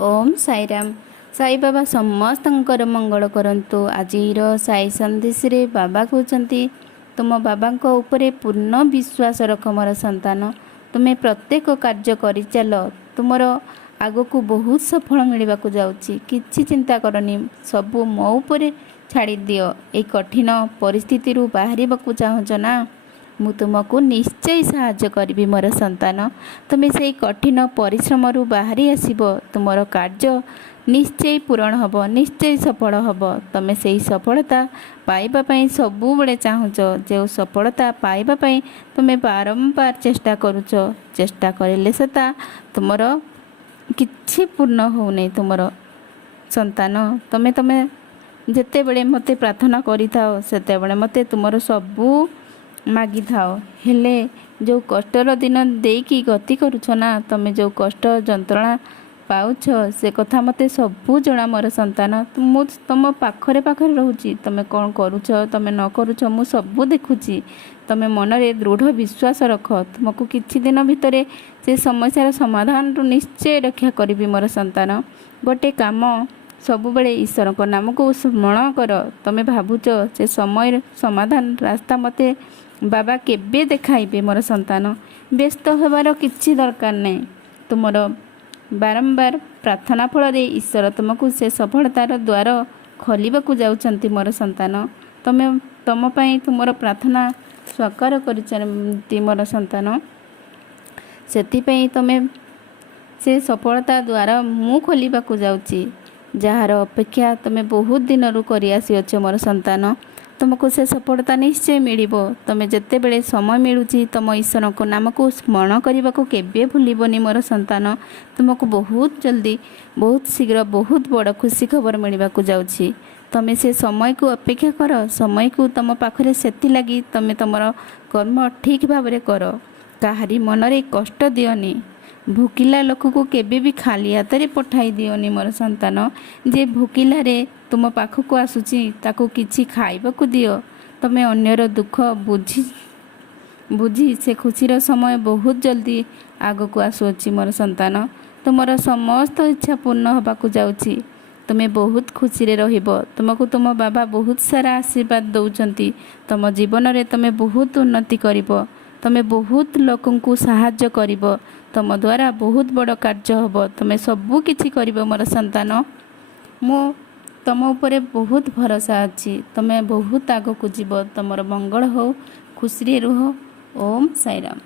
ओम साई राम। साई बाबा समस्तंकर मंगल करंतु। आजिर साई संदेश रे बाबा कहते तुम बाबा उपरे पूर्ण विश्वास रख मोर संतान। तुम्हें प्रत्येक कार्य कर चल तुमर आग को बहुत सफल मिलवा जाऊँगी। किछि चिंता करनी, सबू मो उपरे छाड़ी दियो। ए कठिन परिस्थिति बाहर चाहूच ना, मु तुमको निश्चय साहाय्य करी मोर संतान। तुम्हें से कठिन परिश्रम बाहरी आसब, तुमर कार्य निश्चय पूरण हब, निश्चय सफल हब। तुम्हें से सफलता पाइबापी सबु बड़े चाहूच, जो सफलता पाइबापी तुम्हें बारंबार चेष्टा करुच। चेष्टा करेले सेता तुमर किछि पूर्ण हो नहीं तुमर संतान। तुम्हें तुम्हें जेते बड़े मते प्रार्थना करि थाओ सेते बड़े मते तुमर सबू मागी थाओ। हेले जो कष्टर दिन देकी गति करुछ ना, तुम्हें जो कष्ट जंत्रणा पाउछ से कथा मते सबू जना मोर संतान। मु तुम पाखरे पाखरे रहूची, तुम्हें कौन करुछ तुम्हें न करुछ मु सबू देखुची। तुम्हें मन रे दृढ़ विश्वास रख, तुमको किछि दिन भितरे से समस्यार समाधान निश्चय रक्षा करी मोर संतान। गोटे काम सबु बेले ईश्वर को नाम को स्मरण कर। तुम्हें भावुच से समय समाधान रास्ता मते बाबा केबे देखाइबे मोर संतान। व्यस्त होबार किछि दरकार नहीं। तुमर बारंबार प्रार्थना फल ईश्वर तुमको से सफलतार द्वार खोलिबाकू जाउछंती मोर संतान। तुम्हें तुम पाई तुमर प्रार्थना स्वीकार करिसंती मोर संतान। सेतिपई तुम्हें से सफलता द्वार मु खोलिबाकू जाउची, जार अपेक्षा तुम्हें बहुत दिन रू करि आसीअछ मोर संतान। तुमको से सफलता निश्चय मिलिबो। तुम्हें जेते बेले समय मिलुची तुम ईश्वर को नाम को स्मरण करने को केबे भूलिबनी मोर संतान। तुमको बहुत जल्दी बहुत शीघ्र बहुत बड़ खुशी खबर मिलवा जाउची। तुम्हें से समय को अपेक्षा कर। समय को तुम पाखरे सेति लगी तुम्हें तुमर कर्म ठीक भाव में कर। काहारी मन रे कष्ट दियोनी। भूकिला लोक को केबे भी खाली हाथ में पठाई दियोनी मोर संतान। जे भूकिला रे तुम पाखक आसुची ताको किछि खाइबाकू दियो। तुम्हें अन्यर दुख बुझी से खुशीर समय बहुत जल्दी आग को आसुची मोर संतान। तुमर समस्त इच्छा पूर्ण होबाकू जाउची। तुम्हें बहुत खुशी रे रहिबो। तुमको तुम बाबा बहुत सारा आशीर्वाद दौचंती। तुम जीवन रे तुम्हें बहुत उन्नति करिबो। तुम्हें बहुत लोकन को साहाय्य करिबो। तुम द्वारा बहुत बड़ कार्य हब। तुम्हें सबू किछि करिबो मोर संतान। मो तुम उपरे बहुत भरोसा अच्छी। तुम्हें बहुत आग को जीव। तुमर मंगल हो, खुशी रे रुह। ओम साई राम।